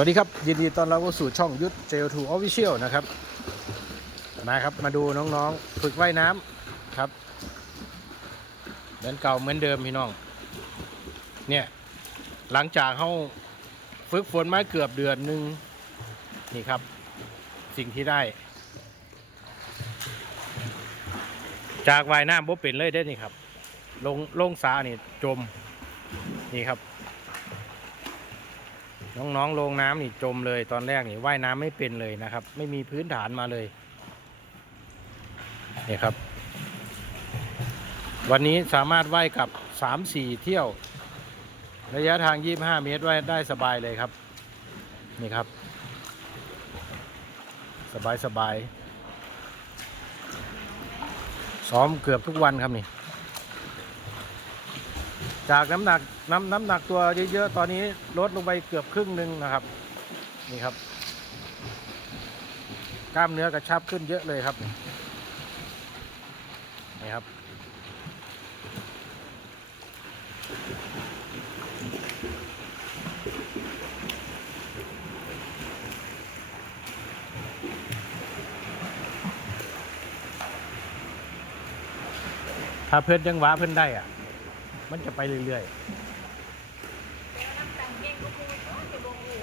วัสดีครับ ยินดีต้อนรับเข้าสู่ช่องยุทธเจลทูออฟฟิเชียลนะครับมาครับ มาดูน้องๆ ฝึกว่ายน้ำครับ เหมือนเก่าเหมือนเดิมพี่น้อง เนี่ย หลังจากเขาฝึกฝนมาเกือบเดือนหนึ่งนี่ครับ สิ่งที่ได้ จากว่ายน้ำบ่เป็นเลยได้นี่ครับ ลงลงสานี่จมนี่ครับ น้องๆลงน้ำนี่จมเลยตอนแรกนี่ว่ายน้ำไม่เป็นเลยนะครับ ไม่มีพื้นฐานมาเลยนี่ครับ วันนี้สามารถว่ายกับ 3-4 เที่ยว ระยะทาง 25 เมตรว่ายได้สบายเลยครับ นี่ครับ สบายสบายซ้อมเกือบทุกวันครับนี่ จากน้ำหนักน้ำน้ำหนักตัวเยอะๆตอนนี้ลดลงไปเกือบครึ่งหนึ่งนะครับ นี่ครับ กล้ามเนื้อกระชับขึ้นเยอะเลยครับนี่ครับถ้าเพื่อนยังว้าเพื่อนได้อะ มันจะไปเรื่อยแล้วน้ำตังเก่งก็พูดโอ้ยจะบ่ฮู้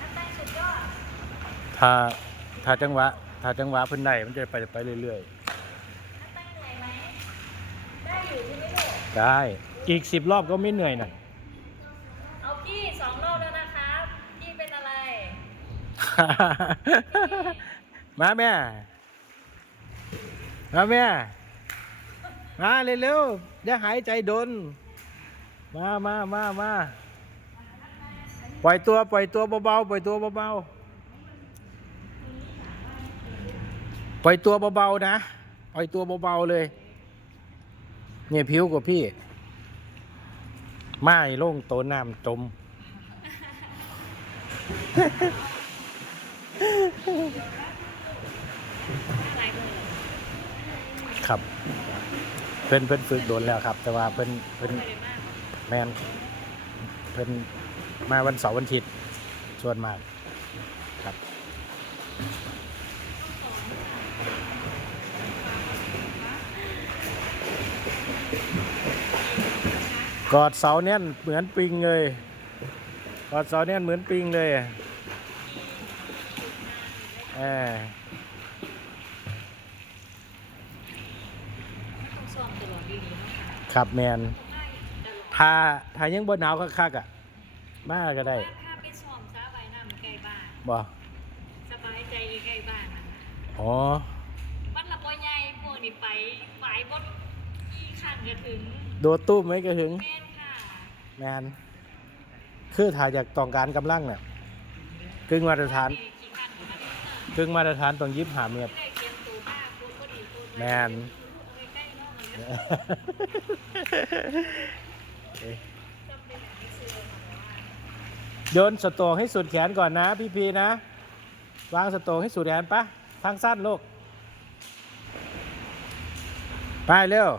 น้ำตังสุดยอดๆ ถ้าถ้าจังหวะถ้าจังหวะเพื่อนได้มันจะไปไปเรื่อยน้ำตังเหนื่อยไหมได้อยู่ใช่ไหมลูก ๆ ได้ อีกสิบรอบก็ไม่เหนื่อยนะ เอาพี่สองรอบแล้วนะครับพี่เป็นอะไร มาแม่ มาแม่ มาเร็วๆอย่าหายใจโดน มามามามาปล่อยตัวปล่อยตัวเบาๆปล่อยตัวเบาๆปล่อยตัวเบาๆนะปล่อยตัวเบาๆเลย เนี่ยผิวกว่าพี่ไม่ลงโตน้ำจม ครับ เพิ่นเพิ่นฝึกโดนแล้วครับ แต่ว่าเพิ่นเพิ่นไม่ได้มากแมนเพิ่นมาวันเสาร์วันอาทิตย์ส่วนมากครับกอดเสาเนี่ยเหมือนปิงเลยกอดเสาเนี่ยเหมือนปิงเลยเออ ต้องซ้อมตลอดดีๆเนาะ ครับแมนได้ตลอดถ้าถ้ายังบ่หนาวคักๆอะมาก็ได้ถ้าไปซ้อมซะไว้น้ำใกล้บ้านบ่สบายใจใกล้บ้านนะอ๋อมันละบ่ใหญ่พวกนี้ไปฝ่ายบดกี่ขั้นก็ถึง โดดตู้มไหมก็ถึง แม่นค่ะแมนคือถ่ายจากต้องการกำลังเนี่ยกึ่งมาตรฐานกี่ขั้นก็ถึงเนอะกึ่งมาตรฐานต้องยิบหาเมตรได้เตรียมตัวมากพูดก็ดีพูดแมน โยนสโตกให้สุดแขนก่อนนะพี่พีนะ วางสโตกให้สุดแขนปะทางสั้นลูก ไปเร็ว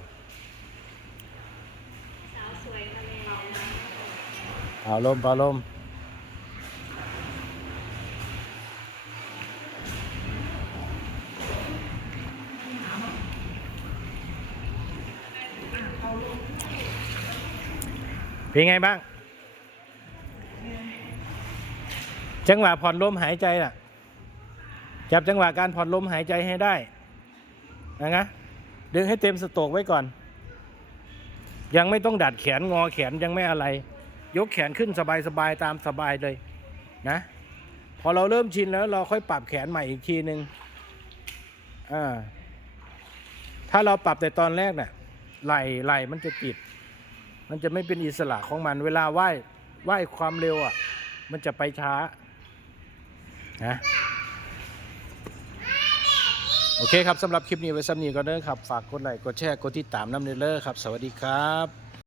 สาวสวยมาแล้วเป่าลมเป่าลม เป็นไงบ้าง จังหวะผ่อนลมหายใจน่ะ จับจังหวะการผ่อนลมหายใจให้ได้นะนะดึงให้เต็มสโตกไว้ก่อน ยังไม่ต้องดัดแขนงอแขนยังไม่อะไร ยกแขนขึ้นสบายๆตามสบายเลยนะ พอเราเริ่มชินแล้วเราค่อยปรับแขนใหม่อีกทีหนึ่งอ่าถ้าเราปรับแต่ตอนแรกน่ะไหล่ไหล่มันจะติด มันจะไม่เป็นอิสระของมัน เวลาว่ายว่ายความเร็วอะ มันจะไปช้านะโอเคครับสำหรับคลิปนี้ไว้สำนีก็เด้อครับ ฝากกดไลค์กดแชร์กดติดตามน้ำเลเลอร์ครับ สวัสดีครับ